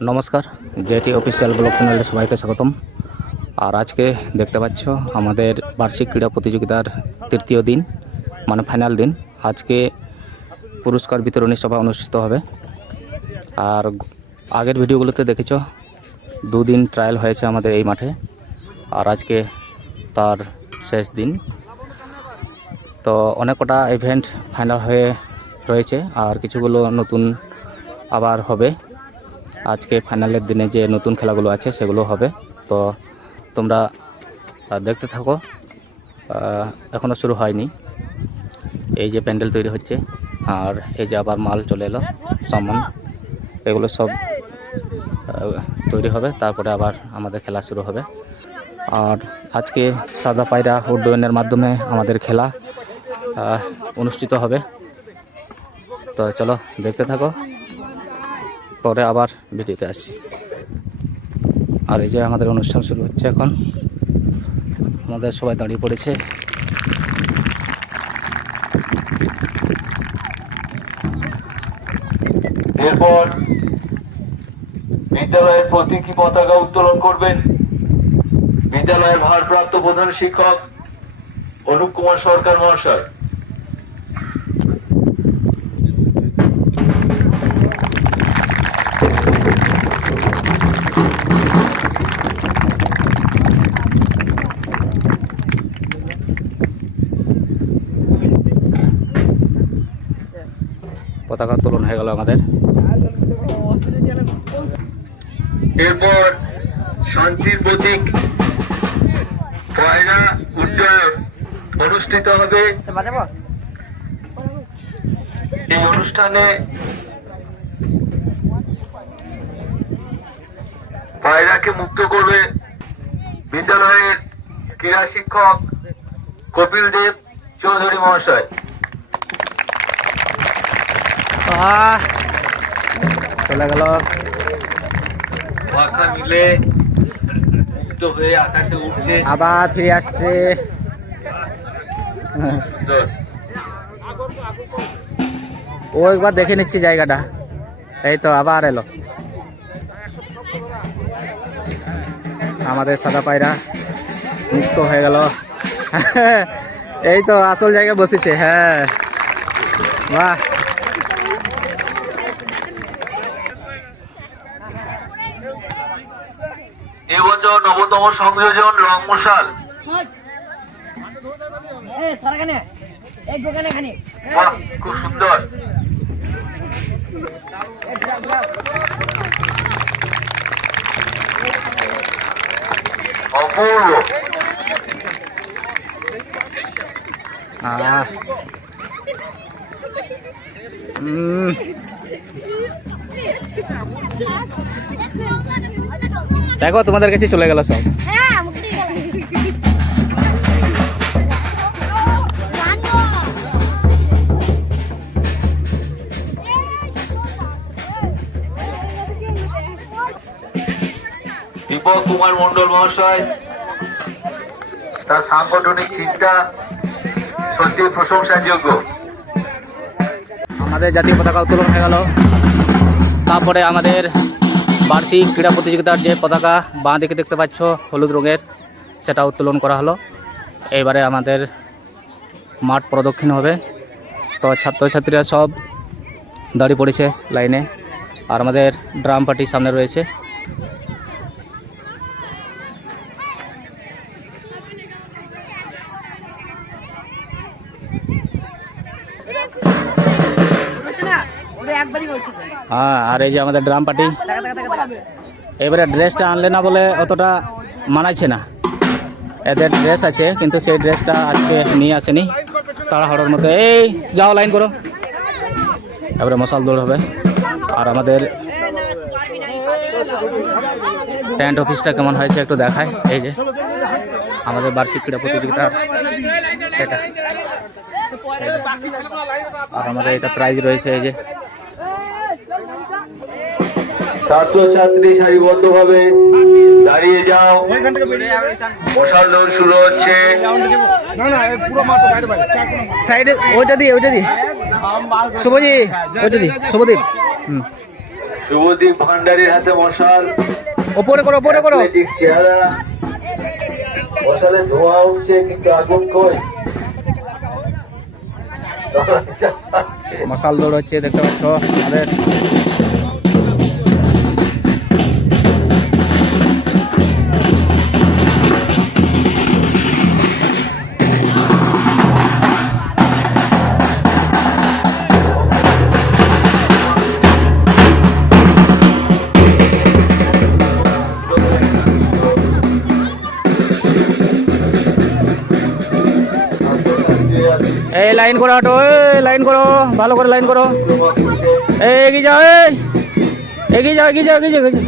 নমস্কার, jetty official blog চ্যানেলে সবাইকে স্বাগতম। আর আজকে দেখতে পাচ্ছ আমাদের বার্ষিক ক্রীড়া প্রতিযোগিতার তৃতীয় দিন, মানে ফাইনাল দিন। আজকে পুরস্কার বিতরণী সভা অনুষ্ঠিত হবে। আর আগের ভিডিওগুলোতে দেখেছ দুদিন ট্রায়াল হয়েছে আমাদের এই মাঠে, আর আজকে তার শেষ দিন। তো অনেক কটা ইভেন্ট ফাইনাল হয়ে রয়েছে, আর কিছুগুলো নতুন আবার হবে। আজকে ফাইনালের দিনে যে নতুন খেলাগুলো আছে সেগুলো হবে। তো তোমরা দেখতে থাকো। এখনও শুরু হয়নি। এই যে প্যান্ডেল তৈরি হচ্ছে, আর এই যে আবার মাল চলে এলো, সামান, এগুলো সব তৈরি হবে, তারপরে আবার আমাদের খেলা শুরু হবে। আর আজকে সাদা পায়রা উড্ডয়নের মাধ্যমে আমাদের খেলা অনুষ্ঠিত হবে। তো চলো দেখতে থাকো, পরে আবার ভিডিওতে আসছি। আর এই যে আমাদের অনুষ্ঠান শুরু হচ্ছে এখন। আমাদের সবাই দাঁড়িয়ে পড়েছে। এরপর বিদ্যালয়ের প্রতীকী পতাকা উত্তোলন করবেন বিদ্যালয়ের ভারপ্রাপ্ত প্রধান শিক্ষক অনুপ কুমার সরকার মহাশয়। পতাকা উত্তোলন হয়ে গেল আমাদের। এরপর শান্তির প্রতীক পায়রা উড্ডয়ন অনুষ্ঠিত হবে। এই অনুষ্ঠানে পায়রাকে মুক্ত করবে বিদ্যালয়ের ক্রীড়া শিক্ষক কপিল দেব চৌধুরী মহাশয়। চলে গেল পাখা মিলে মুক্ত হয়ে আকাশে উঠছে, আবার ফিরে আসছে। ও একবার দেখে নিচ্ছি জায়গাটা। এই তো আবার এলো আমাদের সাদা পায়রা, মুক্ত হয়ে গেল। এই তো আসল জায়গায় বসেছে। হ্যাঁ, বাহ। এবছর নবতম সংযোজন রং মশাল। খুব সুন্দর। অপূর্ব। দেখো তোমাদের কাছে চলে গেল সব। দীপক কুমার মন্ডল মহাশয়, তার সাংগঠনিক চিন্তা সত্যি প্রশংসাযোগ্য। আমাদের জাতীয় পতাকা উত্তোলন হয়ে গেল। তারপরে আমাদের বার্ষিক ক্রীড়া প্রতিযোগিতার যে পতাকা বাঁ দিকে দেখতে পাচ্ছ হলুদ রঙের, সেটা উত্তোলন করা হলো। এইবারে আমাদের মাঠ প্রদক্ষিণ হবে। তো ছাত্রছাত্রীরা সব দাঁড়িয়ে পড়েছে লাইনে, আর আমাদের ড্রাম পার্টি সামনে রয়েছে। হ্যাঁ, আর এই যে আমাদের ড্রাম পার্টি। এবারে ড্রেসটা আনলে না বলে অতটা মানাইছে না। এদের ড্রেস আছে, কিন্তু সেই ড্রেসটা আজকে নিয়ে আসেনি তাড়াহুড়োর মধ্যে। এই যাও, লাইন করো। এবারে মশাল দৌড় হবে। আর আমাদের টেন্ট অফিসটা কেমন হয়েছে একটু দেখায়। এই যে আমাদের বার্ষিক ক্রীড়া প্রতিযোগিতা, এটা। আর আমাদের এটা প্রাইজ রয়েছে। এই যে ছাত্রছাত্রী সারিবদ্ধভাবে দাঁড়িয়ে যাও, মশাল দৌড় শুরু হচ্ছে। সাইডে ওইটা দিয়ে শুভজি, ওইটা দিয়ে শুভদীপ। শুভদীপ ভান্ডারীর হাতে মশাল, ওপরে করো, ওপরে করো। অ্যাথলেটিক চেহারা, মশালে ধোঁয়া উঠছে কিন্তু আগুন কই? মশাল দৌড় হচ্ছে, দেখতে পাচ্ছ আমাদের। এই লাইন করো, অটো, এই লাইন করো, ভালো করে লাইন করো। এই এগিয়ে যাও, এই এগিয়ে যাও, এগিয়ে যাও, এগিয়ে যাও, এগিয়ে যাও,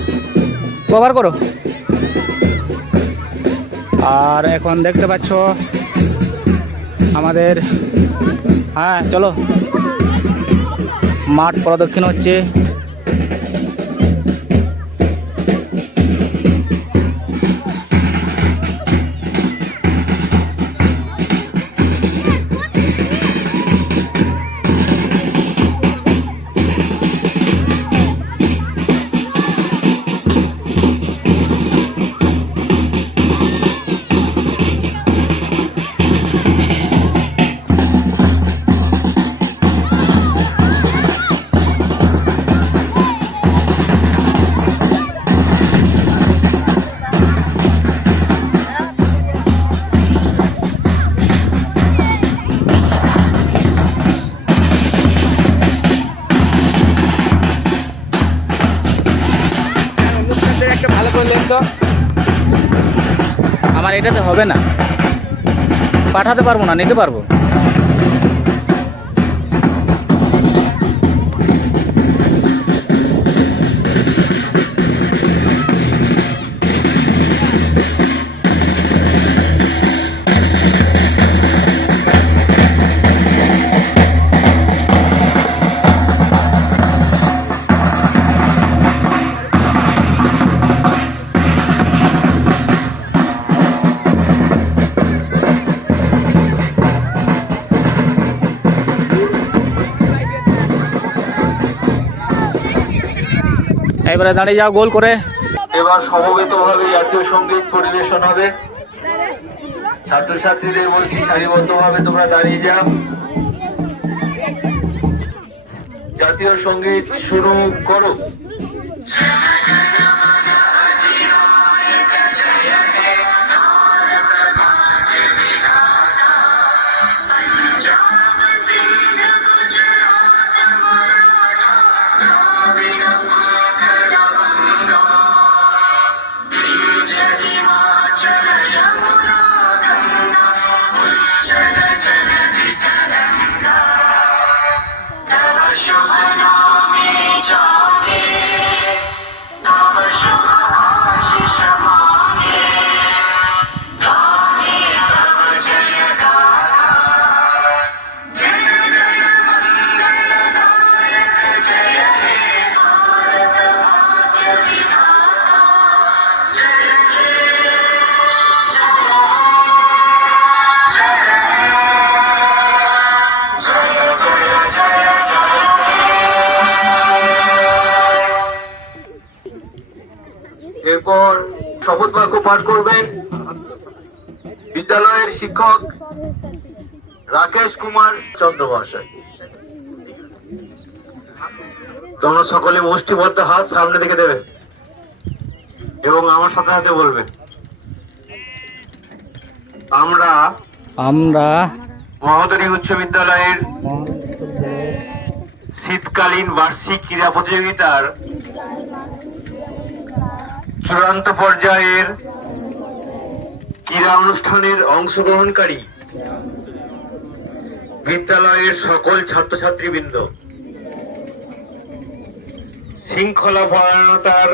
কভার করো। আর এখন দেখতে পাচ্ছ আমাদের, হ্যাঁ চলো, মাঠ প্রদক্ষিণ হচ্ছে। একটা ভালো করলেন তো, আমার এটাতে হবে না, পাঠাতে পারবো না, নিতে পারবো। এবারে দাঁড়িয়ে যাও গোল করে। এবার সমবেতভাবে জাতীয় সঙ্গীত পরিবেশন হবে। ছাত্রছাত্রীদের বলছি সারিবদ্ধভাবে তোমরা দাঁড়িয়ে যাও। জাতীয় সঙ্গীত শুরু করো। এরপর শপথ বাক্য পাঠ করবেন বিদ্যালয়ের শিক্ষক রাকেশ কুমার চন্দ্র মহাশয়। তোমরা সকলে মুষ্টিবদ্ধ হাত সামনে দিকে দেবে এবং আমার সাথে সাথে বলবে, আমরা আমরা মহোদরী উচ্চ বিদ্যালয়ের শীতকালীন বার্ষিক ক্রীড়া প্রতিযোগিতার চূড়ান্ত পর্যায়ের ক্রীড়া অনুষ্ঠানের অংশগ্রহণকারী বিদ্যালয়ের সকল ছাত্রছাত্রীবৃন্দ শৃঙ্খলা পরায়ণতার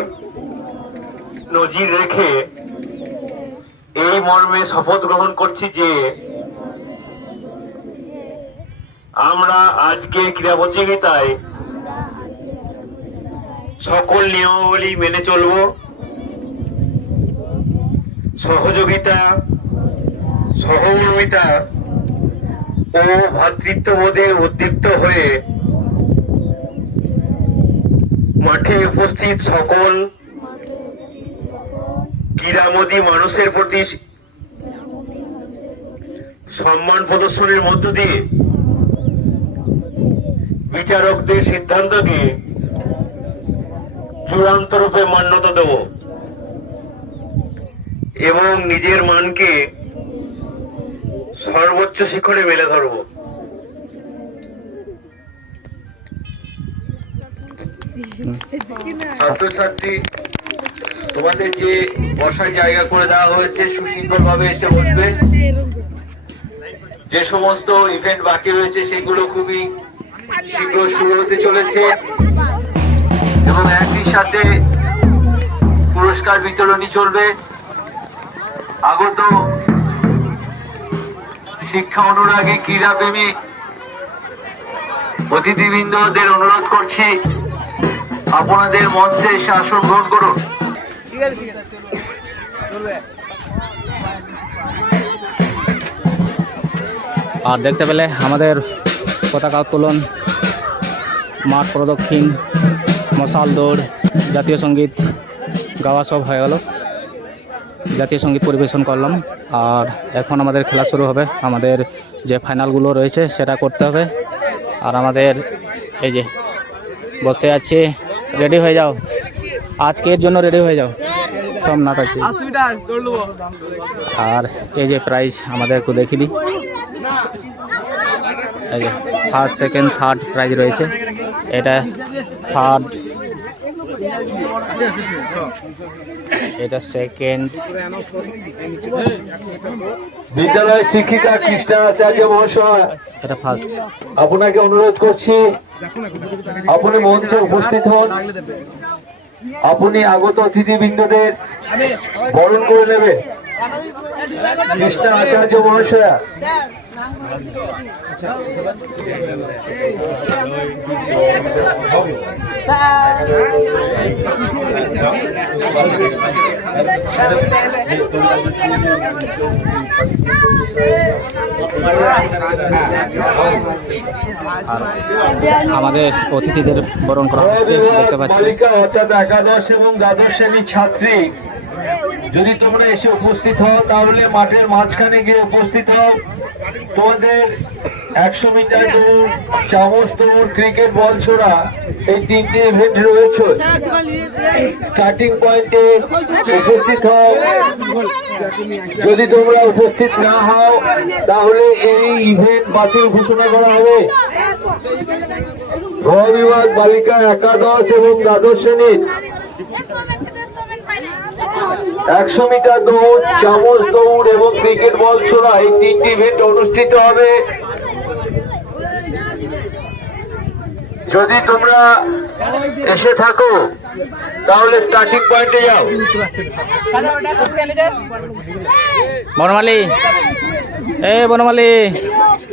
নজির রেখে এই মর্মে শপথ গ্রহণ করছি যে আমরা আজকে ক্রীড়া প্রতিযোগিতায় সকল নিয়মাবলী মেনে চলব, সহযোগিতা, সহমর্মিতা ও ভ্রাতৃত্ববোধে উদ্দীপ্ত হয়ে মাঠে উপস্থিত সকল ক্রীড়ামোদী মানুষের প্রতি সম্মান প্রদর্শনের মধ্য দিয়ে বিচারকদের সিদ্ধান্তকে চূড়ান্ত রূপে মান্যতা দেব এবং নিজের মানকে সর্বোচ্চ শিখরে মেলে ধরব। ছাত্রছাত্রী, তোমাদের যে বসার জায়গা করে দেওয়া হয়েছে সুশৃঙ্খল ভাবে এসে বসবে। যে সমস্ত ইভেন্ট বাকি রয়েছে সেগুলো খুবই শীঘ্র শুরু হতে চলেছে এবং একই সাথে পুরস্কার বিতরণী চলবে। আগত শিক্ষা অনুরাগী ক্রীড়াপ্রেমী অতিথিবৃন্দদের অনুরোধ করছি আপনাদের মঞ্চে এসে আসন গ্রহণ করুন। আর দেখতে পেলে আমাদের পতাকা উত্তোলন, মাঠ প্রদক্ষিণ, মশাল দৌড়, জাতীয় সঙ্গীত গাওয়া সব হয়ে গেল। জাতীয় সঙ্গীত পরিবেশন করলাম আর এখন আমাদের খেলা শুরু হবে। আমাদের যে ফাইনালগুলো রয়েছে সেটা করতে হবে। আর আমাদের এই যে বসে আছে, রেডি হয়ে যাও, আজকের জন্য রেডি হয়ে যাও, সব নাট আছে। আর এই যে প্রাইজ আমাদের একটু দেখি দিই। এই যে ফার্স্ট, সেকেন্ড, থার্ড প্রাইজ রয়েছে। এটা থার্ড, এটা সেকেন্ড, বিদ্যালয় শিক্ষিকা কৃষ্ণা আচার্য মহাশয়, এটা ফার্স্ট। আপনাকে অনুরোধ করছি আপনি মঞ্চে উপস্থিত হন। আপনি আগত অতিথিবৃন্দদের বরণ করে নেবেন। কৃষ্ণা আচার্য মহাশয়, আমাদের অতিথিদের বরণ করা হচ্ছে, দেখতে পাচ্ছি। বালিকা অর্থাৎ একাদশ এবং দ্বাদশ শ্রেণীর ছাত্রী, যদি তোমরা এসে উপস্থিত হও তাহলে মাঠের মাঝখানে গিয়ে উপস্থিত হও। তোমাদের 100 মিটার দৌড়, চামচ দৌড়, ক্রিকেট বল ছোড়া, এই তিনটি ইভেন্ট রয়েছে। স্টার্টিং পয়েন্টে উপস্থিত হও। যদি তোমরা উপস্থিত না হও তাহলে এই ইভেন্ট বাতিল ঘোষণা করা হবে। গ বিভাগ বালিকা একাদশ এবং দ্বাদশ শ্রেণীর 100 মিটার দৌড়, চামচ দৌড় এবং ক্রিকেট বল ছোড়া, এই তিনটি ইভেন্ট অনুষ্ঠিত হবে। যদি তোমরা এসে থাকো তাহলে স্টার্টিং পয়েন্টে যাও। বনমালী, বনমালী,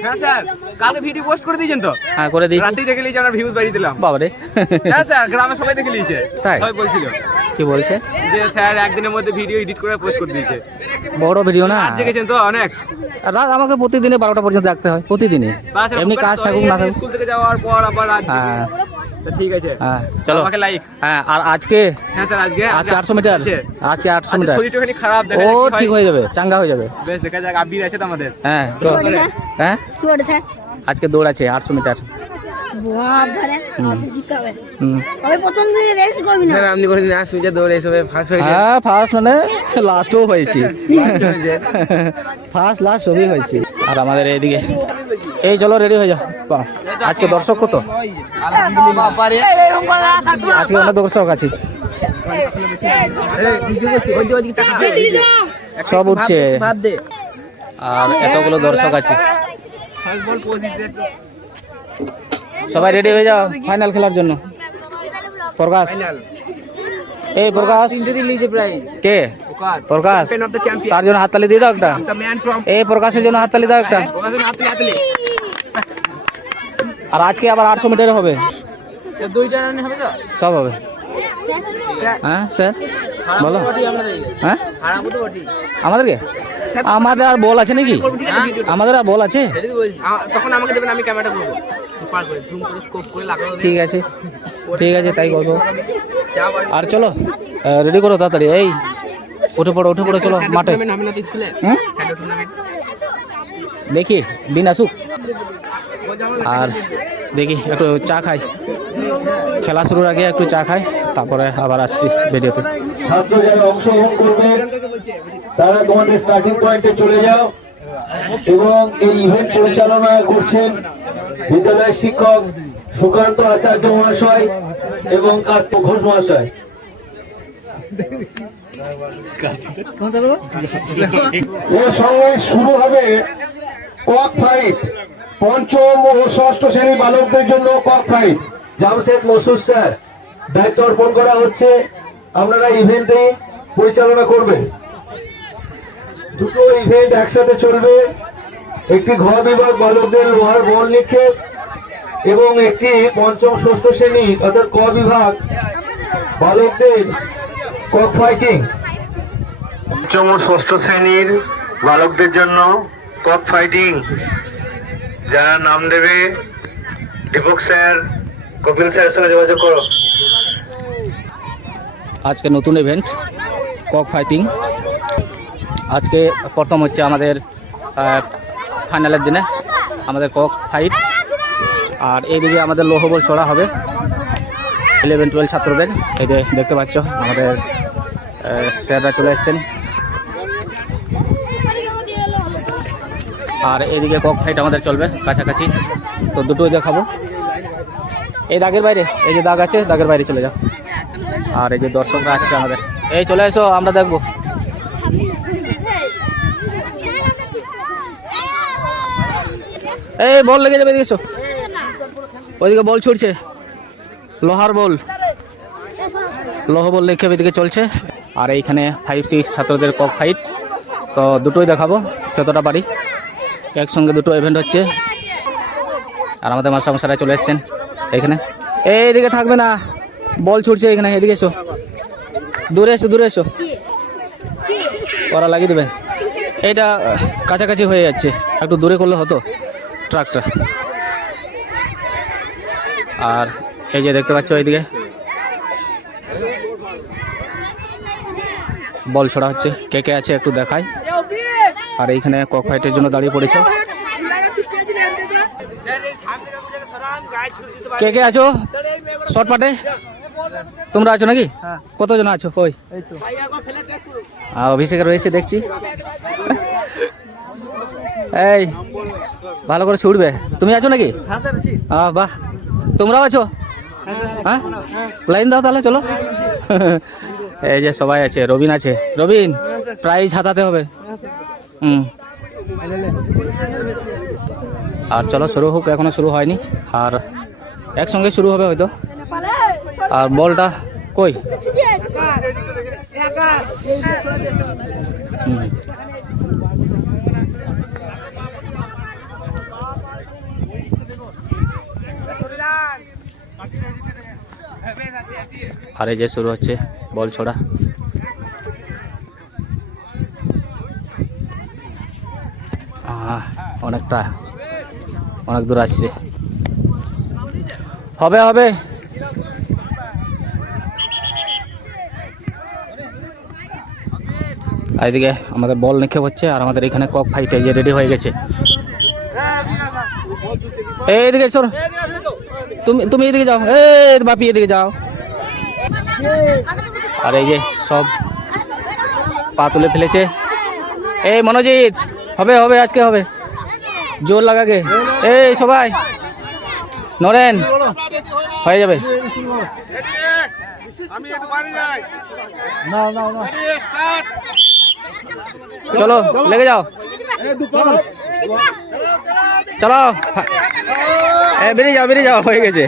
হ্যাঁ স্যার, কালকে ভিডিও পোস্ট করে দিয়েছেন তো? হ্যাঁ করে দিয়েছি। রাতেই দেখে নিয়েছি, আমরা ভিউজ বাড়িয়ে দিলাম। বাবারে, হ্যাঁ স্যার, গ্রামে সবাই দেখে নিয়েছে। তাই? সবাই বলছিল কি বলছে যে স্যার একদিনের মধ্যে ভিডিও এডিট করে পোস্ট করে দিয়েছে। বড় ভিডিও না? রাত জেগেছেন তো অনেক? রাত আমাকে প্রতিদিনে 12টা পর্যন্ত থাকতে হয়, প্রতিদিনে। তাছাড়া এমনি কাজ থাকুক না থাকুক। স্কুল থেকে যাওয়ার পর আবার রাত জেগে। হ্যাঁ তো ঠিক আছে, হ্যাঁ, চলো। আমাকে লাইক। হ্যাঁ, আর আজকে হ্যাঁ স্যার, আজকে 800 মিটার, আজকে 800 মিটার। শরীরটা খানি খারাপ, দেখা ও যাক কি ঠিক হয়। হয়ে যাবে, চাঙ্গা হয়ে যাবে। বেশ, দেখা যাক। আবির আছে তো আমাদের। হ্যাঁ তো হ্যাঁ, কি ওটা স্যার? আজকে দৌড় আছে 800 মিটার। বাবারে, আপনি জিততে হবে। হুম। ওই প্রথম দিন রেস করবি না। আপনি করে দিন 8 মিটার দৌড়ে এসে ফার্স্ট হয়েছে। হ্যাঁ, ফার্স্ট মানে লাস্টও হয়েছি, ফার্স্ট লাস্ট সবই হয়েছে। আর আমাদের এইদিকে, এই চলো রেডি হয়ে যাও। বাহ, আজকে দর্শক কত? আজকে অনেক দর্শক আছে, সব উঠছে আর এতগুলো দর্শক আছে। সবাই রেডি হয়ে যাও ফাইনাল খেলার জন্য। প্রকাশ, এই প্রকাশ কে? প্রকাশ, তার জন্য হাততালি দিয়ে দাও একটা। এই প্রকাশের জন্য হাততালি দাও একটা। আর আজকে আবার 800 মিটারে হবে, দুইটা রান হবে তো? সব হবে। হ্যাঁ স্যার বলো। হ্যাঁ আমাদেরকে আমাদের আর বল আছে নাকি? আমাদের আর বল আছে? তখন আমাকে দেবেন, আমি ক্যামেরাটা করবো সুপার করে জুম করে স্কোপ করে লাগাবো। ঠিক আছে, ঠিক আছে, তাই করবো। আর চলো রেডি করো তাড়াতাড়ি। এই উঠে পড়ো, উঠে পড়ো, চলো মাঠে। হবে না তো স্কুলে হুম? Sandow tournament. দেখি দিন আসুক, আর দেখি একটু চা খাই। খেলা শুরুর আগে একটু চা খাই, তারপরে আবার আসছি ভিডিওতে। ছাত্র যারা অংশগ্রহণ করবে তারা তোমাদের স্টার্টিং পয়েন্টে চলে যাও। এবং এই ইভেন্ট পরিচালনা করছেন বিদ্যালয়ের শিক্ষক সুকান্ত আচার্য মহাশয় এবং কার্তিক ঘোষ মহাশয়। এর সঙ্গে শুরু হবে কক ফাইট। পঞ্চম ও ষষ্ঠ শ্রেণী বালকদের জন্য cock fight. Jamshed Masud sir দায়িত্ব অর্পণ করা হচ্ছে, আপনারা ইভেন্টে পরিচালনা করবেন। দুটো ইভেন্ট একসাথে চলবে, একটি ঘ বিভাগ বালকদের লোহার বল নিক্ষেপ এবং একটি পঞ্চম ষষ্ঠ শ্রেণী অর্থাৎ ক বিভাগ বালকদের কক ফাইটিং। পঞ্চম ও ষষ্ঠ শ্রেণীর বালকদের জন্য কক ফাইটিং। যারা নাম দেবে দীপক স্যার, কপিল স্যারের সঙ্গে যোগাযোগ করো। আজকে নতুন ইভেন্ট কক ফাইটিং। আজকে প্রথম হচ্ছে আমাদের ফাইনালের দিনে আমাদের কক ফাইট। আর এইদিকে আমাদের লোহবল ছোড়া হবে 11-12 ছাত্রদের। এই যে দেখতে পাচ্ছ আমাদের স্যাররা চলে এসছেন। আর এইদিকে কক ফাইট আমাদের চলবে কাছাকাছি, তো দুটোই দেখাবো। এই দাগের বাইরে, এই যে দাগ আছে দাগের বাইরে চলে যাও। আর এই যে দর্শকরা আসছে আমাদের, এই চলে এসো, আমরা দেখবো। এই বল লেগে যাবে, এদিকে এসো। ওইদিকে বল ছুটছে, লোহার বল, লোহ বল নিক্ষেপ এদিকে চলছে। আর এইখানে 5-6 ছাত্রদের কক ফাইট, তো দুটোই দেখাবো যতটা পারি। একসঙ্গে দুটো ইভেন্ট হচ্ছে। আর আমাদের মাস্টারমশাইরা চলে এসছেন এখানে। এইদিকে থাকবে না, বল ছুটছে এখানে, এদিকে এসো, দূরে এসো, দূরে এসো, ওরা লাগিয়ে দেবে। এইটা কাছাকাছি হয়ে যাচ্ছে, একটু দূরে করলে হতো ট্রাকটা। আর এই যে দেখতে পাচ্ছ এইদিকে বল ছোড়া হচ্ছে, কে কে আছে একটু দেখাই। আর এইখানে কক ফাইটের জন্য দাঁড়িয়ে পড়েছে। কে কে আছো শর্ট পাটে? তোমরা আছো নাকি? কতজন আছো? কই অভিষেক রয়েছে দেখছি। এই ভালো করে ছুটবে। তুমি আছো নাকি? বাহ, তোমরাও আছো? হ্যাঁ, লাইন দাও তাহলে, চলো। এই যে সবাই আছে, রবিন আছে। রবিন, প্রাইজ হাতাতে হবে। আর চলো শুরু হোক, এখনো শুরু হয়নি। আর একসঙ্গে শুরু হবে হয়তো। আর বলটা কই? আর এই যে শুরু হচ্ছে বল ছোড়া। অনেক দূর আসছে, হবে হবে। এইদিকে আমাদের বল নিক্ষেপ হচ্ছে, আর আমাদের এখানে কক ফাইট এই যে রেডি হয়ে গেছে। এইদিকে সর, তুমি এদিকে যাও, এই বাপি এদিকে যাও। আর এই যে সব পা তুলে ফেলেছে। এই মনোজিৎ, হবে হবে, আজকে হবে, জোর লাগাকে। এই সবাই, নরেন, হয়ে যাবে। চলো লেগে যাও, চলো, বেরিয়ে যাও, বেরিয়ে যাও, হয়ে গেছে।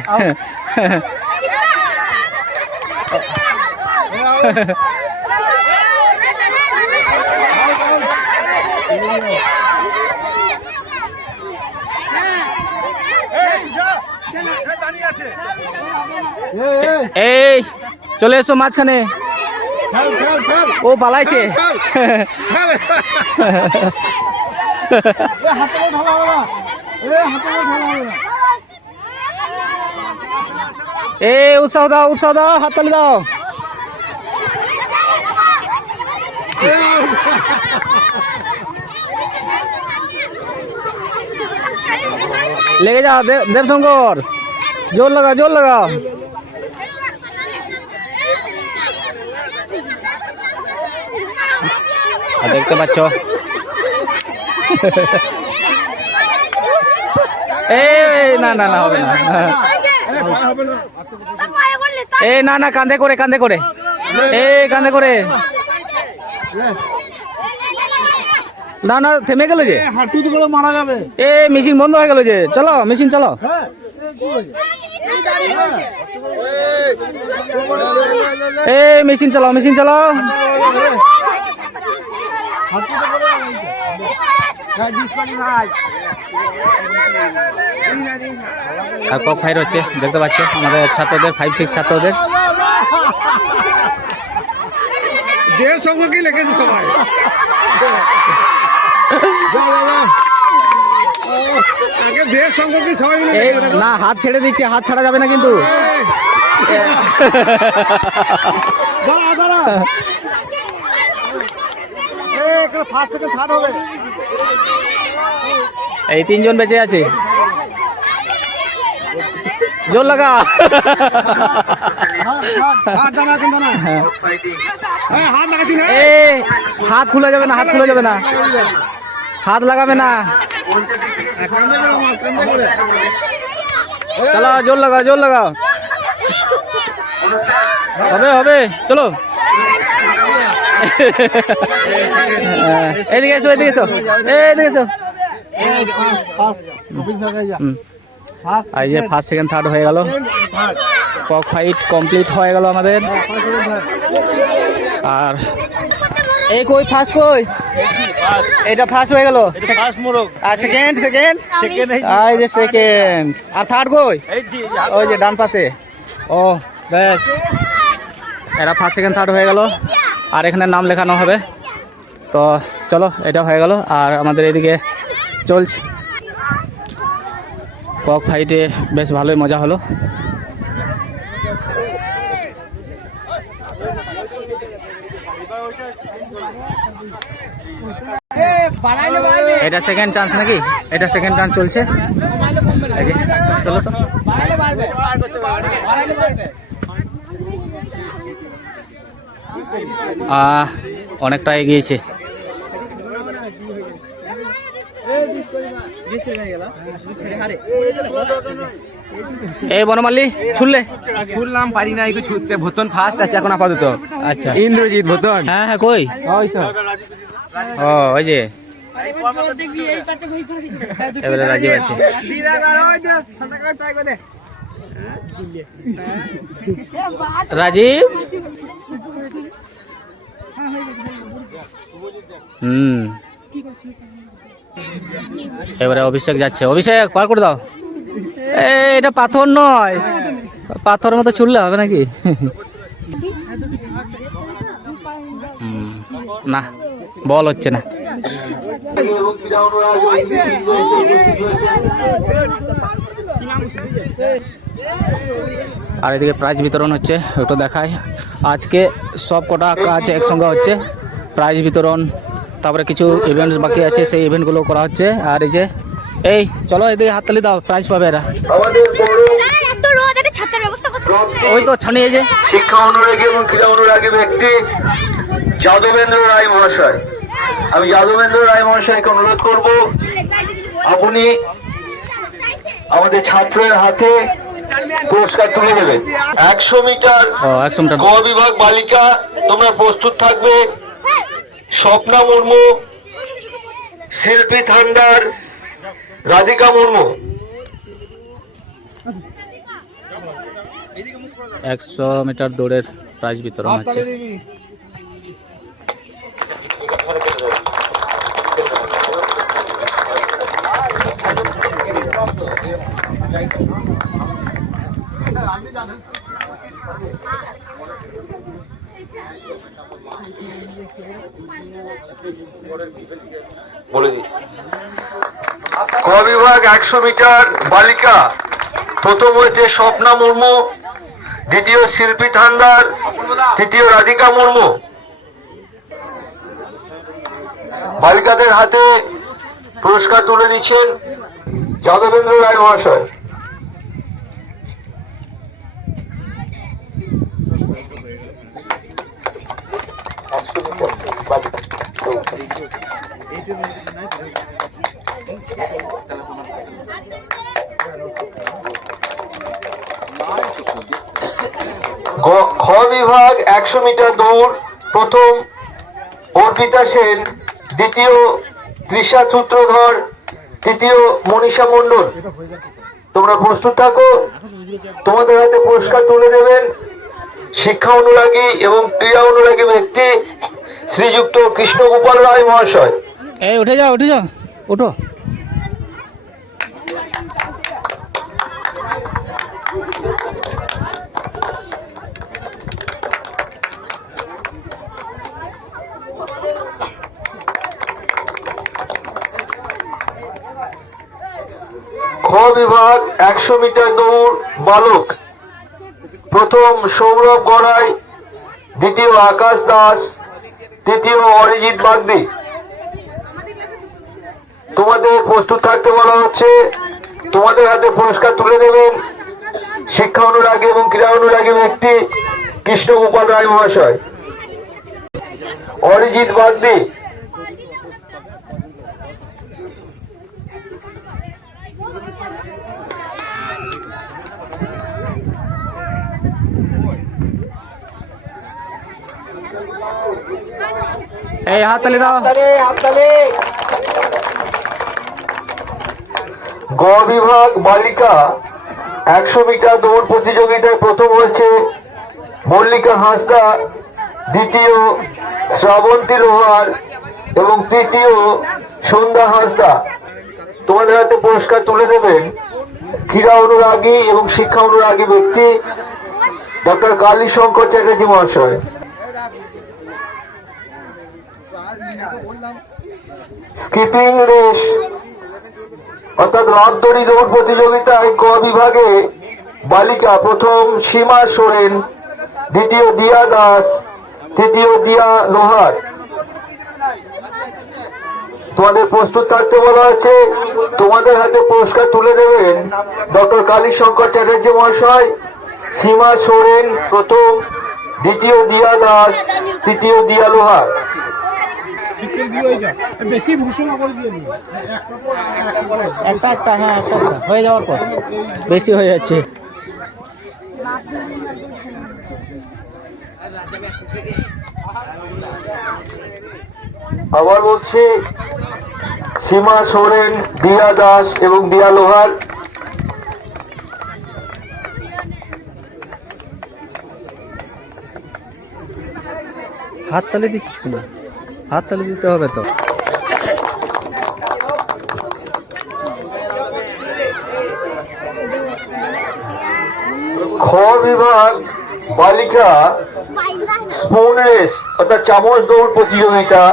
এই চলে এসো মাঝখানে, ও পালাইছে। এ উৎসাহ দাও, হাততালি দাও। লেগে যাও দেবশঙ্কর, জোর লাগা। দেখতে পাচ্ছ না হবে না। না কাঁধে করে কাঁধে করে না থেমে গেল যে, মারা যাবে। মেশিন বন্ধ হয়ে গেল যে। চলো মেশিন চলো। মেশিন চালাও। আর কক ফাইট হচ্ছে দেখতে পাচ্ছ আমাদের ছাত্রদের 5-6 ছাত্রদের। দেহ সঙ্গে কি লেগেছে সবাই? আগে দেহ সঙ্গে কি সবাই মিলে না হাত ছেড়ে দিচ্ছে, হাত ছাড়া যাবে না কিন্তু। দাঁড়া ফার্স্ট সেকেন্ড থার্ড হবে। এই 3 জন বেঁচে আছে। জোর লাগা। হাত খোলা যাবে না, হাত লাগাবে না। চলো জোর লাগাও। হবে চলো। এদিকে এসো। আর যে ফার্স্ট সেকেন্ড থার্ড হয়ে গেল, কক ফাইট কমপ্লিট হয়ে গেল আমাদের। আর এই কই ফার্স্ট এটা ফার্স্ট হয়ে গেল। আর সেকেন্ড আর যে সেকেন্ড আর থার্ড ওই যে ডান পাশে। ও বেশ, এরা ফার্স্ট সেকেন্ড থার্ড হয়ে গেল। আর এখানে নাম লেখানো হবে। তো চলো এটা হয়ে গেল। আর আমাদের এদিকে চলছে কক ফাইটে, বেশ ভালোই মজা হলো। এটা সেকেন্ড চান্স নাকি? এটা সেকেন্ড চান্স চলছে। চলো তো অনেকটা এগিয়েছে। এই বনমালী ছুড়লাম, পারি না একটু ছুটতে। ভোতন ফার্স্ট আছে এখন আপাতত। আচ্ছা, ইন্দ্রজিৎ ভোতন। হ্যাঁ কই? ও ওই যে এবারে রাজীব আছে। রাজীব এবারে অভিষেক যাচ্ছে। অভিষেক পার করে দাও। এটা পাথর নয়, পাথরের মতো ছুড়লে হবে নাকি? না বল হচ্ছে না। আর এদিকে প্রাইজ বিতরণ হচ্ছে, একটু দেখায়। আজকে সব কটা কাজ একসঙ্গে হচ্ছে, প্রাইজ বিতরণ, তারপরে কিছু ইভেন্টস বাকি আছে, সেই ইভেন্টগুলো করা হচ্ছে। আর এই যে এই চলো এদিকে হাততালি দাও, প্রাইজ পাবে এরা। ওই তো ছানি, এই যে শিক্ষা অনুরাগী এবং ক্রীড়া অনুরাগী ব্যক্তি যাদবেন্দ্র রায় মহাশয়। আমি যাদবেন্দ্র রায় মহাশয়কে অনুরোধ করব, আপনি আমাদের ছাত্রের হাতে পুরস্কার তুলে দেবেন। 100 মিটার গ বিভাগ বালিকা, তোমরা প্রস্তুত থাকবে। স্বপ্না মুর্মু, শিল্পী থান্ডার, রাধিকা মুর্মু। 100 মিটার দৌড়ের প্রাইজ বিতরণ হচ্ছে। বলে দিই। ক বিভাগ 100 মিটার বালিকা, প্রথম হয়েছে স্বপ্না মুর্মু, দ্বিতীয় শিল্পী থান্দার, তৃতীয় রাধিকা মুর্মু। বালিকাদের হাতে পুরস্কার তুলে দিচ্ছেন যাদবেন্দ্র রায় মহাশয়। খ বিভাগ 100 মিটার দৌড়, প্রথম অর্পিতা সেন, দ্বিতীয় তৃষা সূত্রধর, তৃতীয় মনীষা মণ্ডল। তোমরা প্রস্তুত থাকো, তোমাদের হাতে পুরস্কার তুলে দেবেন শিক্ষা অনুরাগী এবং ক্রীড়া অনুরাগী ব্যক্তি শ্রীযুক্ত কৃষ্ণগোপাল রায় মহাশয়। এই উঠে যাও, উঠো। খ বিভাগ 100 মিটার দৌড় বালক, প্রথম সৌরভ গড়াই, দ্বিতীয় আকাশ দাস, তৃতীয় অরিজিৎ বাগদি। তোমাদের প্রস্তুত থাকতে বলা হচ্ছে, তোমাদের হাতে পুরস্কার তুলে দেবেন শিক্ষা অনুরাগী এবং ক্রীড়া অনুরাগী ব্যক্তি কৃষ্ণগোপাল রায় মহাশয়। অরিজিৎ বাগদি, এই হাততালি দাও। গ বিভাগ বালিকা 100 মিটার দৌড় প্রতিযোগিতায় প্রথম হয়েছে মল্লিকা হাঁসদা, দ্বিতীয় শ্রাবন্তী লোহার এবং তৃতীয় সন্ধ্যা হাঁসদা। তোমাদের হাতে পুরস্কার তুলে দেবেন ক্রীড়া অনুরাগী এবং শিক্ষা অনুরাগী ব্যক্তি ডক্টর কালী শঙ্কর চ্যাটার্জি মহাশয়। স্কিপিং রেস অর্থাৎ লাফদড়ি দৌড় প্রতিযোগিতায় ক বিভাগে বালিকা, প্রথম সীমা সোরেন, দ্বিতীয় দিয়া দাস, তৃতীয় দিয়া লোহার। তোমাদের প্রস্তুত থাকতে বলা হচ্ছে, তোমাদের হাতে পুরস্কার তুলে দেবেন ডক্টর কালী শঙ্কর চ্যাটার্জি মহাশয়। সীমা সোরেন প্রথম, দ্বিতীয় দিয়া দাস, তৃতীয় দিয়া লোহার। বেশি ভূষণ করে দিয়ে একটা হয়ে যাওয়ার পর বেশি হয়ে যাচ্ছে। আবার বলছি, সীমা সোরেন, দিয়া দাস এবং দিয়া লোহার। হাততালি দিচ্ছ না, হাততালি দিতে হবে তো। খ বিভাগ বালিকা স্পুন রেস অর্থাৎ চামচ দৌড় প্রতিযোগিতা,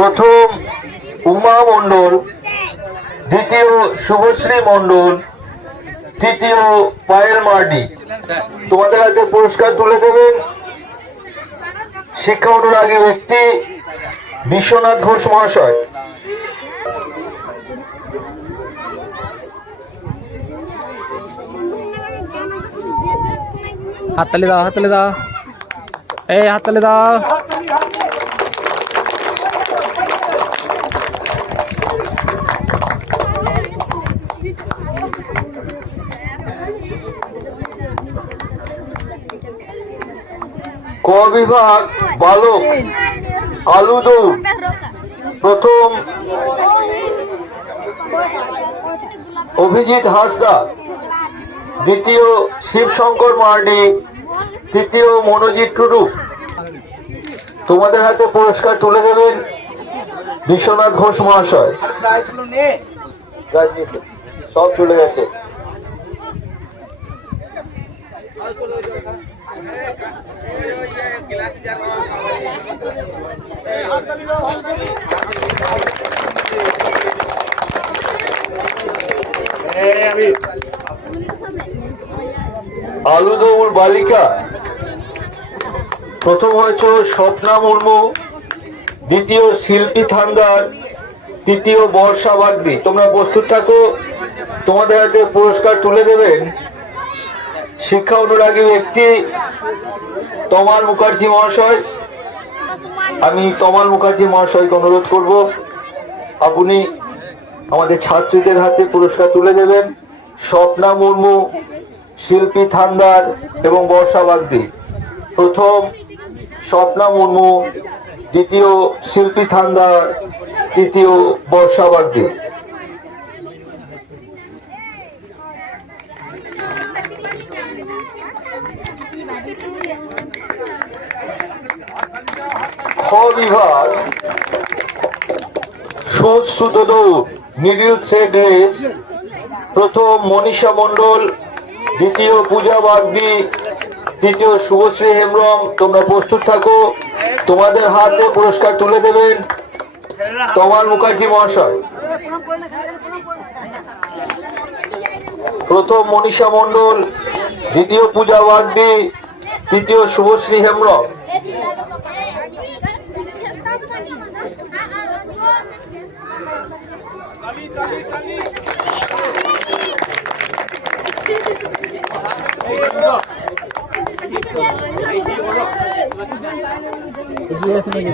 প্রথম উমা মণ্ডল, দ্বিতীয় শুভশ্রী মণ্ডল, তৃতীয় পায়েল মার্ডি। তোমাদের হাতে পুরস্কার তুলে দেবেন শিক্ষা অনুরাগী ব্যক্তি বিশ্বনাথ ঘোষ মহাশয়। হাততালি দাও, এই হাততালি দাও। ক বিভাগ বালক আলু দৌড়, প্রথম অভিজিৎ হাঁসদা, দ্বিতীয় শিবশঙ্কর মার্ডি, তৃতীয় মনোজিৎ টুডু। তোমাদের হাতে পুরস্কার তুলে দেবেন বিশ্বনাথ ঘোষ মহাশয়। সব চলে গেছে। আলুদৌড় বালিকা প্রথম হয়েছে স্বপ্না মুর্মু, দ্বিতীয় শিল্পী থান্দার, তৃতীয় বর্ষা বাগদি। তোমরা প্রস্তুত থাকো, তোমাদের হাতে পুরস্কার তুলে দেবেন শিক্ষা অনুরাগী ব্যক্তি তমাল মুখার্জি মহাশয়। আমি তমাল মুখার্জি মহাশয়কে অনুরোধ করব আপনি আমাদের ছাত্রীদের হাতে পুরস্কার তুলে দেবেন। স্বপ্না মুর্মু, শিল্পী থান্দার এবং বর্ষা বাগদি। প্রথম স্বপ্না মুর্মু, দ্বিতীয় শিল্পী থান্দার, তৃতীয় বর্ষা বাগদি। খ বিভাগ সুশ্রুত দৌড় মিডিল থ্রেড রেস। প্রথম মনীষা মণ্ডল, দ্বিতীয় পূজা বাগদি, তৃতীয় শুভশ্রী হেমব্রম। তোমরা প্রস্তুত থাকো, তোমাদের হাতে পুরস্কার তুলে দেবেন তমাল মুখার্জি মহাশয়। প্রথম মনীষা মণ্ডল, দ্বিতীয় পূজা বাগদি, তৃতীয় শুভশ্রী হেমব্রম।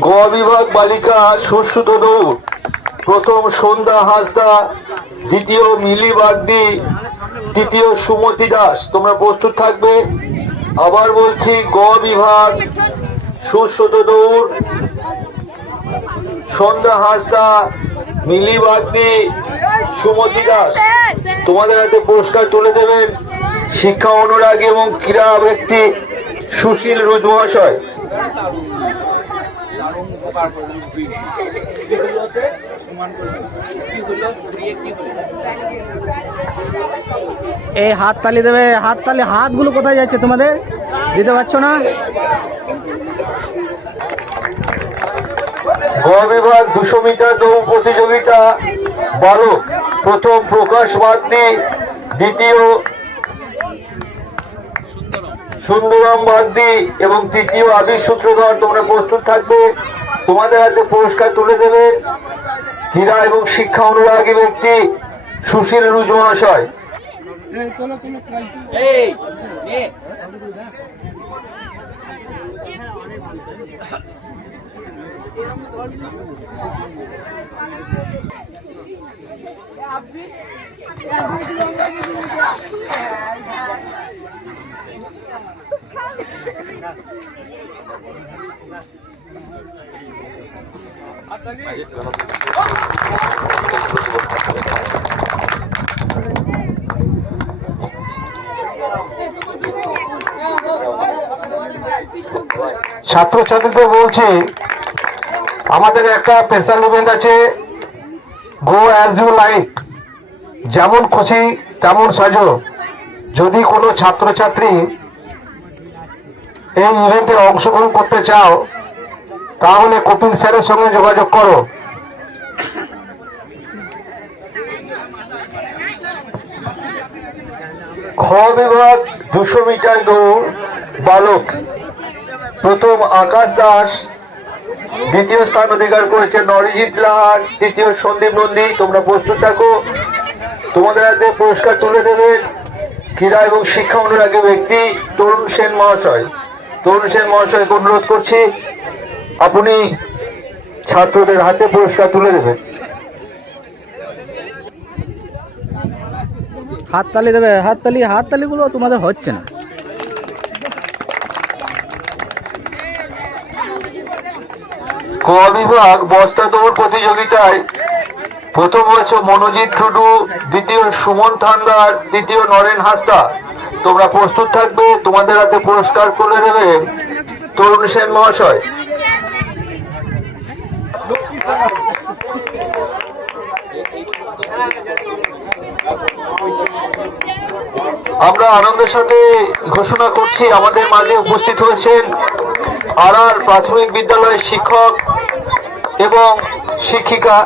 গ বিভাগ বালিকা সুশ্রুত দৌড়। প্রথম সন্ধ্যা হাসদা, দ্বিতীয় মিলি বাগদি, তৃতীয় সুমতি দাস। তোমরা প্রস্তুত থাকবে। আবার বলছি, গ বিভাগ সুশ্রুত দৌড়, সন্ধ্যা হাসদা, মিলি বাগদি, সুমতি দাস। তোমাদের হাতে পুরস্কার তুলে দেবেন শিক্ষা অনুরাগী এবং ক্রীড়া ব্যক্তি সুশীল রুদ মহাশয়। এই হাত তালি দেবে, হাত তালি। হাতগুলো কোথায় যাচ্ছে তোমাদের? দিতে পারছো না? গ বিভাগ 200 মিটার দৌড় প্রতিযোগিতা বালক। প্রথম প্রকাশ বাগদি, দ্বিতীয় সুন্দরম বাগদি এবং তৃতীয় আবির সূত্রধর। তোমরা প্রস্তুত থাকবে, তোমাদের হাতে পুরস্কার তুলে দেবে ক্রীড়া এবং শিক্ষা অনুরাগী ব্যক্তি সুশীল রুজ মহাশয়। ছাত্রছাত্রীদের বলছি, আমাদের একটা স্পেশাল ইভেন্ট আছে, গো অ্যাজ ইউ লাইক। যেমন খুশি তেমন সাজো। যদি কোনো ছাত্রছাত্রী এই ইভেন্টে অংশগ্রহণ করতে চাও তাহলে কপিল স্যারের সঙ্গে যোগাযোগ করো। খ বিভাগ 200 মিটার দৌড় বালক। প্রথম আকাশ দাস, দ্বিতীয় স্থান অধিকার করেছে নরিজিৎ লাহার, তৃতীয় সন্দীপ নন্দী। তোমরা প্রস্তুত থাকো, তোমাদের হাতে পুরস্কার তুলে দেবেন ক্রীড়া এবং শিক্ষা অনুরাগী ব্যক্তি তরুণ সেন মহাশয়। তরুণ সেন মহাশয়কে অনুরোধ করছি আপনি ছাত্রদের হাতে পুরস্কার তুলে দেবেন। হাত তালি দেবে, হাত তালি। হাত তালিগুলো তোমাদের হচ্ছে না। ক বিভাগ বস্তা দৌড় প্রতিযোগিতায় প্রথম হয়েছে মনোজিৎ টুডু, দ্বিতীয় সুমন থান্দার, তৃতীয় নরেন হাসদা। তোমরা প্রস্তুত থাকবে, তোমাদের হাতে পুরস্কার তুলে দেবে তরুণ সেন মহাশয়। আমরা আনন্দের সাথে ঘোষণা করছি আমাদের মাঝে উপস্থিত হয়েছেন আড়ার প্রাথমিক বিদ্যালয়ের শিক্ষক এবং শিক্ষিকা।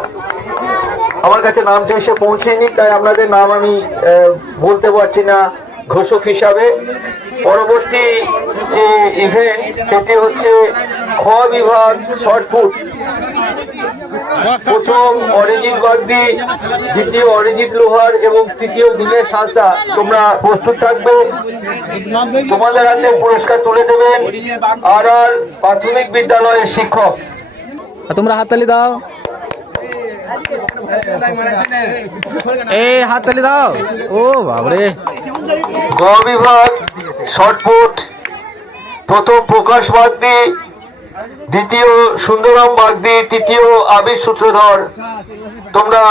আমার কাছে নামটা এসে পৌঁছেনি, তাই আপনাদের নাম আমি বলতে পারছি না ঘোষক হিসাবে। পরবর্তী যে ইভেন্ট সেটি হচ্ছে খ বিভাগ শর্টপুট। প্রথম অরিজিৎ বাগদি, দ্বিতীয় অরিজিৎ লোহার এবং তৃতীয় দিনের সাঁতরা। তোমরা প্রস্তুত থাকবে, তোমাদের হাতে পুরস্কার তুলে দেবেন আর প্রাথমিক বিদ্যালয়ের শিক্ষক। তোমরা হাততালি দাও, এই হাততালি দাও। ও বাবরে, গ বিভাগ শর্টপুট, প্রথম প্রকাশ বাগদি, দ্বিতীয় সুন্দরম বাগদি, তৃতীয় আবির সূত্রধর। তোমরা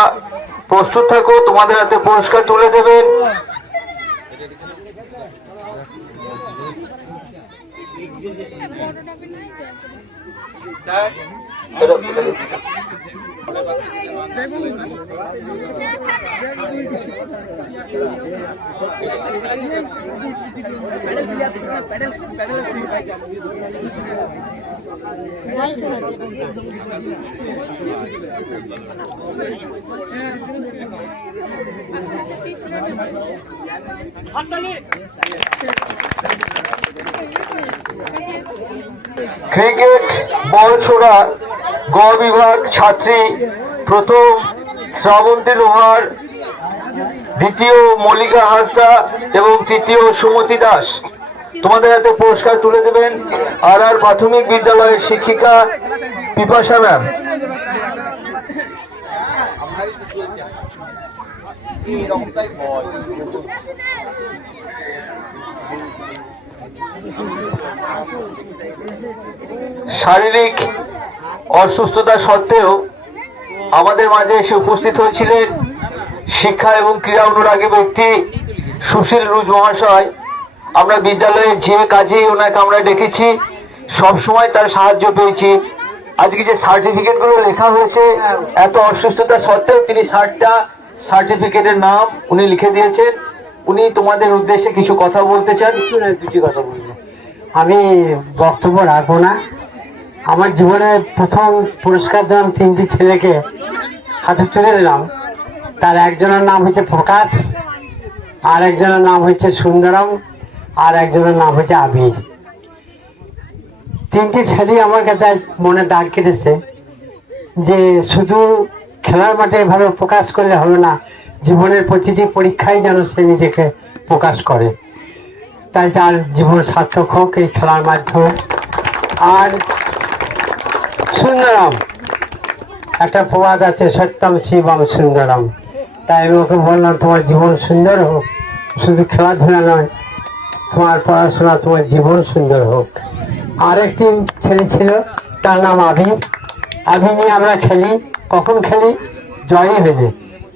প্রস্তুত থাকো, তোমাদের হাতে পুরস্কার তুলে দেবেন। ক্রিকেট বল ছোড়া গ বিভাগ ছাত্রী, প্রথম শ্রাবন্তী লোহার, দ্বিতীয় মল্লিকা হাঁসদা এবং তৃতীয় সুমতি দাস। তোমাদের হাতে পুরস্কার তুলে দেবেন আর প্রাথমিক বিদ্যালয়ের শিক্ষিকা পিপাসা ম্যাম। শারীরিক অসুস্থতা সত্ত্বেও আমাদের মাঝে এসে উপস্থিত হয়েছিলেন শিক্ষা এবং ক্রীড়া অনুরাগী ব্যক্তি সুশীল রুজ মহাশয়। আমরা বিদ্যালয়ে যে কাজেই ওনাকে আমরা ডেকেছি সবসময় তার সাহায্য পেয়েছি। আজকে যে সার্টিফিকেটগুলো লেখা হয়েছে, এত অসুস্থতা সত্ত্বেও তিনি 60টা সার্টিফিকেটের নাম উনি লিখে দিয়েছেন। উনি তোমাদের উদ্দেশ্যে কিছু কথা বলতে চান। দুটি কথা বলবো, আমি বক্তব্য রাখবো না। আমার জীবনে প্রথম পুরস্কার দিলাম 3টি ছেলেকে, হাতে তুলে দিলাম। তার একজনের নাম হচ্ছে প্রকাশ, আর একজনের নাম হচ্ছে সুন্দরম, আর একজনের নাম হচ্ছে আবির। 3টি ছেলে আমার কাছে মনে দাগ কেটেছে যে শুধু খেলার মাঠে এভাবে প্রকাশ করলে হবে না, জীবনের প্রতিটি পরীক্ষায় যেন সে নিজেকে প্রকাশ করে। তাই তার জীবন সার্থক হোক এই খেলার মাধ্যমে। আর সুন্দরম, একটা প্রবাদ আছে, সত্যম শিবম সুন্দরম। তাই আমি ওকে বললাম তোমার জীবন সুন্দর হোক, শুধু খেলাধুলা নয়, তোমার পড়াশোনা, তোমার জীবন সুন্দর হোক। আরেকটি ছেলে ছিল, তার নাম আবির। আবির নিয়ে আমরা খেলি, কখন খেলি? জয়ই হলে,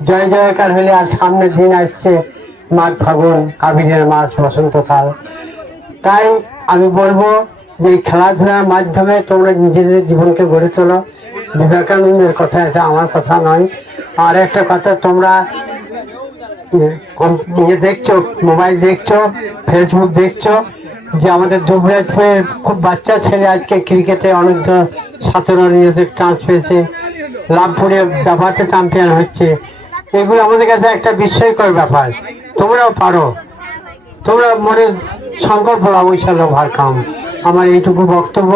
জয় জয়কার হলে। আর সামনের দিন আসছে মাঘ ফাগুন, আবিরের মাস, বসন্তকাল। তাই আমি বলবো যে এই খেলাধুলার মাধ্যমে তোমরা নিজেদের জীবনকে গড়ে তোলো। বিবেকানন্দের কথা আছে, আমার কথা নয়। আর একটা কথা, তোমরা দেখছো, মোবাইল দেখছো, ফেসবুক দেখছো যে আমাদের দুবরাজপুরের খুব বাচ্চা ছেলে আজকে ক্রিকেটে অনেক 17 নিয়ে চান্স পেয়েছে, লাভপুরে ব্যাপারতে চ্যাম্পিয়ন হচ্ছে। এগুলো আমাদের কাছে একটা বিস্ময়কর ব্যাপার। তোমরাও পারো, তোমরা মনে সংকল্প অবশ্যই ভার কাম। আমার এইটুকু বক্তব্য।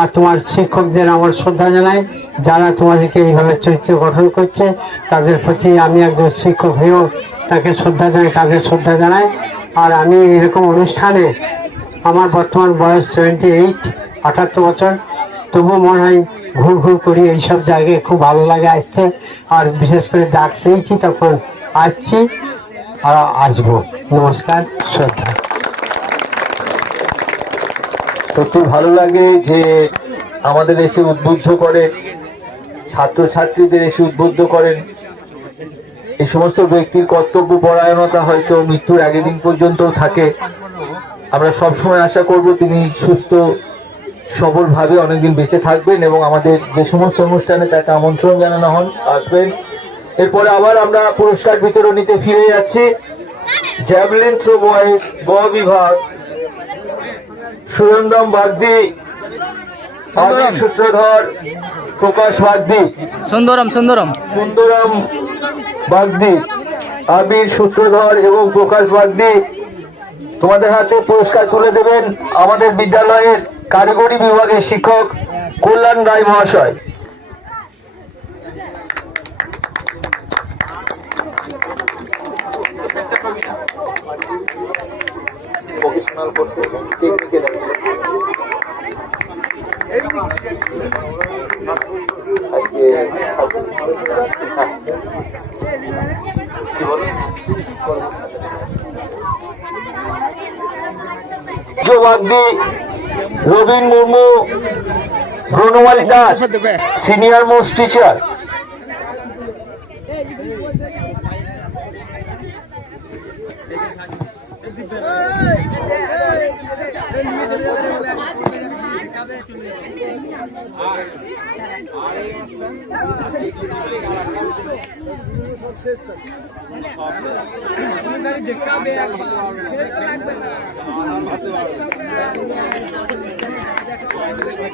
আর তোমার শিক্ষকদের আমার শ্রদ্ধা জানাই, যারা তোমাদেরকে এইভাবে চরিত্র গঠন করছে তাদের প্রতি আমি একজন শিক্ষক হয়েও তাকে শ্রদ্ধা জানাই, তাদের শ্রদ্ধা জানাই। আর আমি এরকম অনুষ্ঠানে, আমার বর্তমান বয়স 78, 78 বছর, তবুও মনে হয় ঘুর ঘুর করি এইসব জায়গায়, খুব ভালো লাগে আসতে। আর বিশেষ করে ডাক পেয়েছি তখন আসছি আর আসবো। নমস্কার, শ্রদ্ধা। সত্যি ভালো লাগে যে আমাদের এসে উদ্বুদ্ধ করে, ছাত্রছাত্রীদের এসে উদ্বুদ্ধ করেন। এই সমস্ত ব্যক্তির কর্তব্য পরায়ণতা হয়তো মৃত্যুর আগের দিন পর্যন্ত থাকে। আমরা সবসময় আশা করব তিনি সুস্থ সবলভাবে অনেকদিন বেঁচে থাকবেন এবং আমাদের যে সমস্ত অনুষ্ঠানে তাকে আমন্ত্রণ জানানো হন আসবেন। এরপরে আবার আমরা পুরস্কার বিতরণীতে ফিরে যাচ্ছি। জ্যাভলিন থ্রো বয়েজ গ বিভাগ সুরন্দম বাগদি আবির সূত্রধর প্রকাশ বাগদি, সুন্দরম সুন্দরম সুন্দরম বাগদি, আবির সূত্রধর এবং প্রকাশ বাগদি তোমাদের হাতে পুরস্কার তুলে দেবেন আমাদের বিদ্যালয়ের কারিগরি বিভাগের শিক্ষক কল্যাণ রায় মহাশয়। Bagdi, Rabin Murmu, Runumali Das, senior most teacher.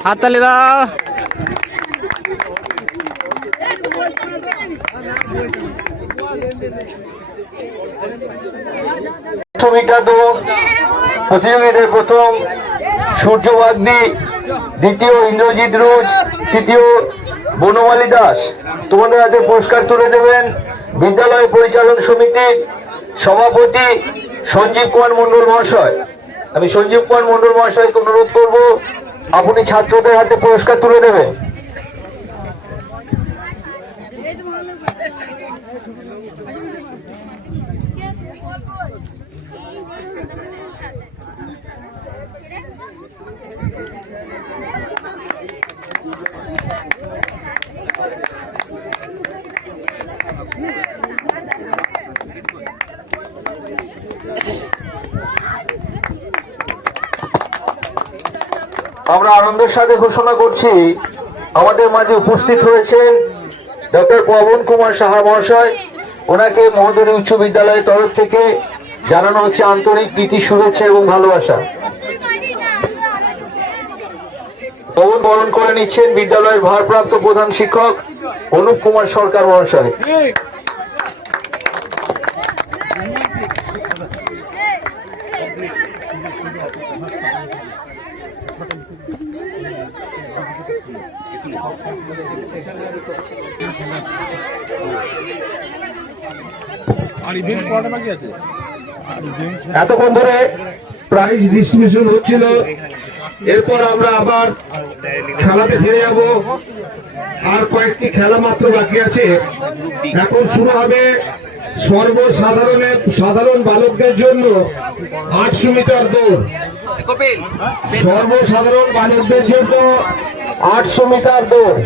হাততালি দাও। মিটার দৌড় প্রতিযোগিতার প্রথম সূর্য বাগদি, দ্বিতীয় ইন্দ্রজিৎ রোজ, তৃতীয় বনমালী দাস। তোমাদের হাতে পুরস্কার তুলে দেবেন বিদ্যালয় পরিচালন সমিতির সভাপতি সঞ্জীব কুমার মন্ডল মহাশয়। আমি সঞ্জীব কুমার মন্ডল মহাশয়কে অনুরোধ করব আপনি ছাত্রদের হাতে পুরস্কার তুলে দেবেন। আমরা আনন্দের সাথে ঘোষণা করছি আমাদের মাঝে উপস্থিত হয়েছেন ডক্টর পবন কুমার সাহা মহাশয়। ওনাকে মহোদয় উচ্চ বিদ্যালয়ের তরফ থেকে জানানো হচ্ছে আন্তরিক প্রীতি, শুভেচ্ছা এবং ভালোবাসা। পবন বরণ করে নিচ্ছেন বিদ্যালয়ের ভারপ্রাপ্ত প্রধান শিক্ষক অনুপ কুমার সরকার মহাশয়। এতক্ষণ ধরে প্রাইজ ডিস্ট্রিবিউশন হচ্ছিল, এরপর আমরা আবার খেলাতে ফিরে যাব। আর কয়েকটি খেলা মাত্র বাকি আছে। এখন শুরু হবে সাধারণ বালকদের জন্য 800 মিটার দৌড়। সর্বসাধারণ বালকদের জন্য 800 মিটার দৌড়।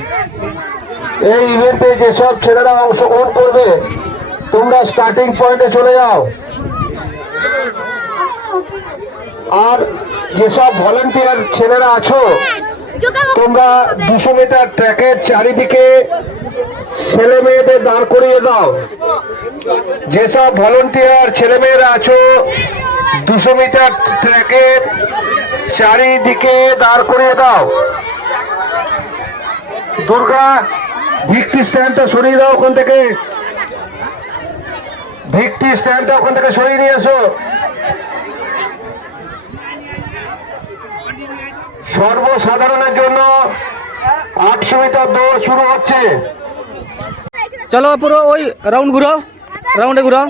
এই ইভেন্টে যেসব ছেলেরা অংশগ্রহণ করবে তোমরা স্টার্টিং পয়েন্টে চলে যাও। আর যেসব ভলেন্টিয়ার ছেলেরা আছো তোমরা 200 মিটার ট্র্যাকের চারিদিকে ছেলে মেয়েদের দাঁড় করিয়ে দাও। যেসব ভলেন্টিয়ার ছেলে মেয়েরা আছো 200 মিটার ট্র্যাকের চারিদিকে দাঁড় করিয়ে দাও। দুর্গা, ভিক্টি স্ট্যান্ডটা সরিয়ে দাও ওখান থেকে, ভিক্টি স্ট্যান্ডটা ওখান থেকে সরিয়ে নিয়ে এসো। সর্বসাধারণের জন্য 800 মিটার দৌড় শুরু হচ্ছে। চলো পুরো ওই রাউন্ড ঘুরো, রাউন্ডে ঘুরো।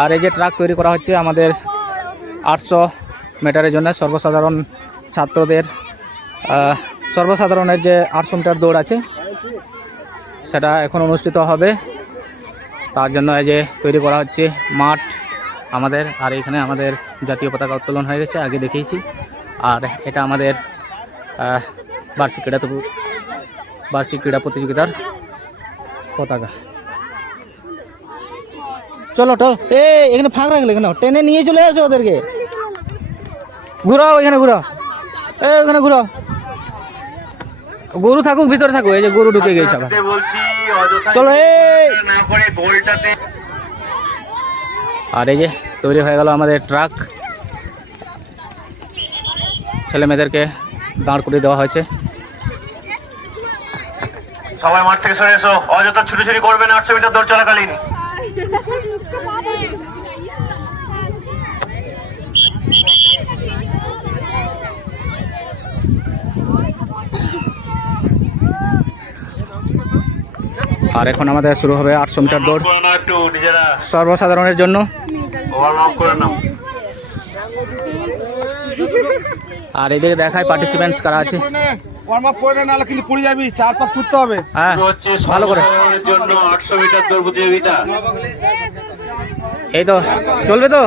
আর এই যে ট্রাক তৈরি করা হচ্ছে আমাদের 800 মিটারের জন্য সর্বসাধারণ ছাত্রদের সর্বসাধারণের যে 800 মিটার দৌড় আছে সেটা এখন অনুষ্ঠিত হবে। তার জন্য এই যে তৈরি করা হচ্ছে মাঠ আমাদের। আর এখানে আমাদের জাতীয় পতাকা উত্তোলন হয়ে গেছে, আগে দেখিয়েছি। আর এটা আমাদের বার্ষিক ক্রীড়া প্রতিযোগিতার পতাকা। চলো এখানে ফাঁক রাখলে কেন, টেনে নিয়ে চলে আসো ওদেরকে। ঘুরাও, এখানে ঘুরাও, ওখানে ঘুরাও। গরু থাকুক ভিতরে থাকুক, এই যে গরু ঢুকে গেছে আবার। চলো আর এই যে তৈরি হয়ে গেল আমাদের ট্রাক। ছেলে মেয়েদেরকে দাঁড় করে দেওয়া হয়েছে। সবাই মাঠ থেকে সরে এসো, অযথা ছুটোছুটি করবে না 800 মিটার দৌড় চলাকালীন। আর এখন আমাদের শুরু হবে 800 মিটার দৌড় করে নাও একটু নিজেরা, সর্বসাধারণের জন্য। ওয়ার্ম আপ করে নাও। আর এদিকে দেখায় পার্টিসিপেন্টস কারা আছে। ওয়ার্ম আপ করে নাহলে কিন্তু পড়ে যাবি, 4 পাক ছুটতে হবে। হ্যাঁ শুরু হচ্ছে ভালো করে। সর্বসাধারণের জন্য 800 মিটার দৌড় প্রতিযোগিতা। এই তো চলবে তো,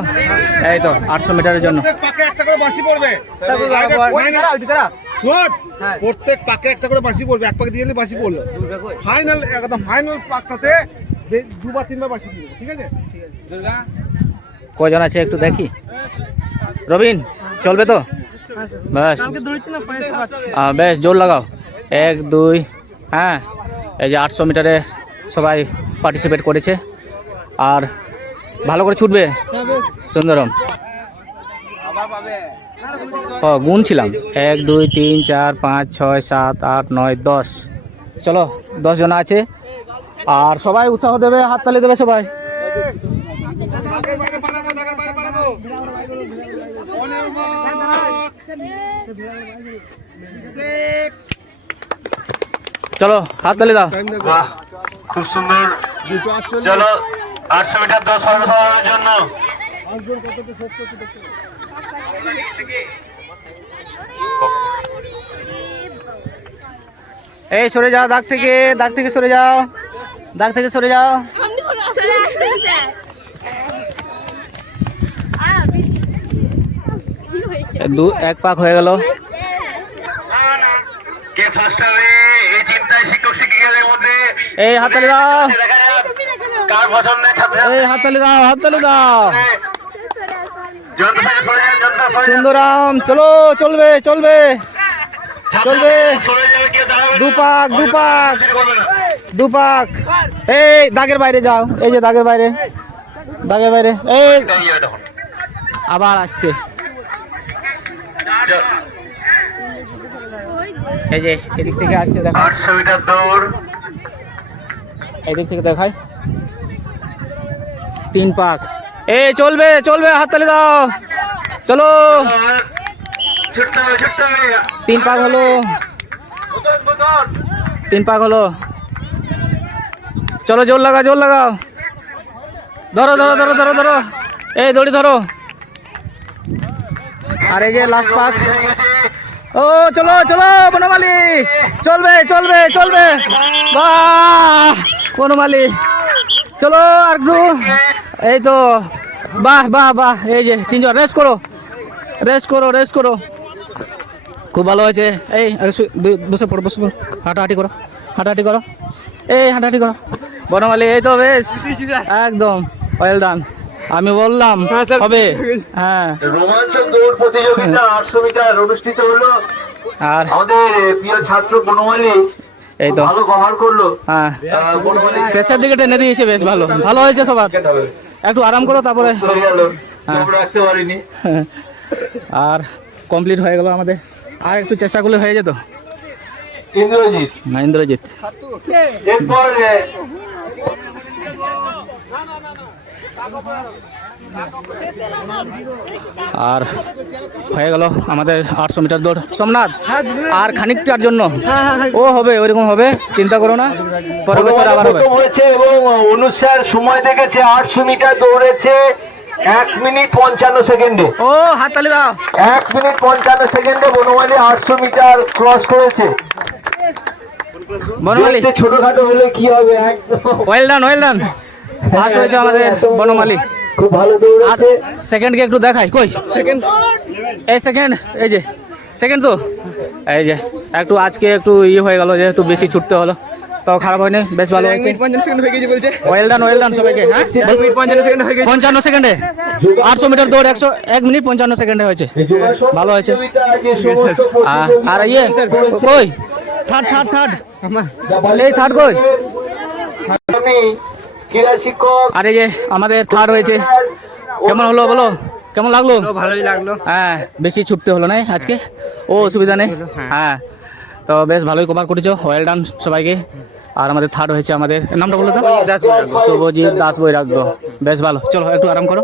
এই তো 800 মিটারের জন্য। প্রত্যেক পাকে একটা করে বাঁশি পড়বে। শোন, প্রত্যেক পাকে একটা করে বাঁশি পড়বে, এক পাকে দিয়ে দিলে বাঁশি পড়লো। ফাইনাল একদম ফাইনাল পাকটাতে 2 বা 3 বার বাঁশি দিবে, ঠিক আছে? কজন আছে একটু দেখি। রবিন চলবে তো? ব্যাস বেশ জোর লাগাও। 1 2 হ্যাঁ, এই যে 800 মিটারে সবাই পার্টিসিপেট করেছে আর ভালো করে ছুটবে। সুন্দরম ও গুনছিলাম 1 2 3 4 5 6 7 8 9 10। চলো 10 জন আছে আর সবাই উৎসাহ দেবে, হাততালি দেবে সবাই। দাগের বাইরে পারাবো, দাগের বাইরে পারাবো। অনের মার্ক। সেট। চলো হাততালি দাও। বাহ, খুব সুন্দর। চলো 800 মিটার দৌড় সর্বসাধারণের জন্য। এই সরে যাও, দাগ থেকে সরে যাও, দাগ থেকে সরে যাও। এক পাক হয়ে গেল। কে ফার্স্ট হবে এই চিন্তায় শিক্ষক শিক্ষিকাদের মধ্যে এই হাততালি দাও, দেখা যাক কার পছন্দের ছাত্র। এই হাততালি দাও, হাততালি দাও। জনতা সরে যান, জনতা সরে যান। সুন্দরাম চলো, চলবে চলবে চলবে। সরে যাবে, কেউ দাঁড়াবে না। 2 পাক 2 পাক শুরু করবে না। 2 পাক। এই দাগের বাইরে যাও, এই যে দাগের বাইরে, দাগের বাইরে। এই দাঁড়িয়ে যাবে তখন। আবার আসছে, চল, এই যে এদিক থেকে আসছে, দেখো 800 মিটার দৌড়। এদিক থেকে দেখাই। 3 পাক। এই চলবে চলবে, হাততালি দাও। চলো ছুটতে হবে, ছুটতে হবে। 3 পাক হলো, 3 পাক হলো। চলো জোর লাগাও, জোর লাগাও। ধরো ধরো ধরো ধরো ধরো, এই দড়ি ধরো। আর এই যে লাস্ট পাক। ও চলো চলো বনমালী, চলবে চলবে চলবে। বাহ বনমালী, চলো আর একটু। এই তো বাহ বাহ বাহ। এই যে 3 জন রেস্ট করো, রেস্ট করো, রেস্ট করো। খুব ভালো হয়েছে। এই বসে পড়ো, বসে পড়ো, হাঁটাহাঁটি করো, হাঁটাহাঁটি করো, এই হাঁটাহাঁটি করো। বনমালী এই তো বেশ একদম ওয়েল ডান। আমি বললাম হবে। হ্যাঁ রোমাঞ্চক দৌড় প্রতিযোগিতা 800 মিটার অনুষ্ঠিত হলো। আর আমাদের প্রিয় ছাত্র বনমালী এই তো ভালো কভার করলো। হ্যাঁ বনমালী শেষের দিকে টেনে দিয়েছে, বেশ ভালো ভালো হয়েছে সবার। একটু আরাম করো তারপরে। চলে গেল, চোখ রাখতে পারিনি। আর কমপ্লিট হয়ে গেল আমাদের। আর একটু চেষ্টা করলে হয়ে যেত। ইন্দ্রজিৎ, ইন্দ্রজিৎ এরপর আর হয়ে গেল আমাদের 800 মিটার দৌড়। সোমনাথ আর খানিকটার জন্য ও হবে, ওইরকম হবে, চিন্তা করো না, পরের বছর আবার হবে। প্রথম হয়েছে এবং অনুসার সময় দেখেছে 800 মিটার দৌড়েছে 1 মিনিট 55 সেকেন্ডে। ও হাততালি দাও। 1 মিনিট 55 সেকেন্ডে বনমালী 800 মিটার ক্রস করেছে। বনমালী দেখতে ছোটখাটো হলে কি হবে, একদম well done, well done. Pass হয়েছে আমাদের বনমালী। খুব ভালো আর দৌড়েছে। সেকেন্ডকে একটু দেখাই, কই সেকেন্ড? এই সেকেন্ড, এই যে সেকেন্ড তো, এই যে একটু আজকে একটু হয়ে গেল, যেহেতু বেশি ছুটতে হলো, তো খারাপ হয়নি, বেশ ভালো হয়েছে। 55 সেকেন্ড হয়ে গেছে বলছে। ওয়েল ডান সবাইকে। হ্যাঁ 55 সেকেন্ড হয়ে গেছে। 55 সেকেন্ডে 800 মিটার দৌড় 1 মিনিট 55 সেকেন্ডে হয়েছে, ভালো হয়েছে। আর ইয়ে কই থার্ড এই থার্ড কই? আমি ক্রীড়া শিক্ষক। আর এই যে আমাদের থার্ড হয়েছে, কেমন হলো বলো? কেমন লাগলো? ভালোই লাগলো। হ্যাঁ, বেশি ছুটতে হলো না আজকে, ও অসুবিধা নেই। হ্যাঁ, তো বেশ ভালোই কভার করেছো, ওয়েল ডান সবাইকে। আর আমাদের থার্ড হয়েছে, আমাদের নামটা বলো তো, শুভজিৎ দাস বৈরাগ্য। বেশ ভালো, চলো একটু আরাম করো।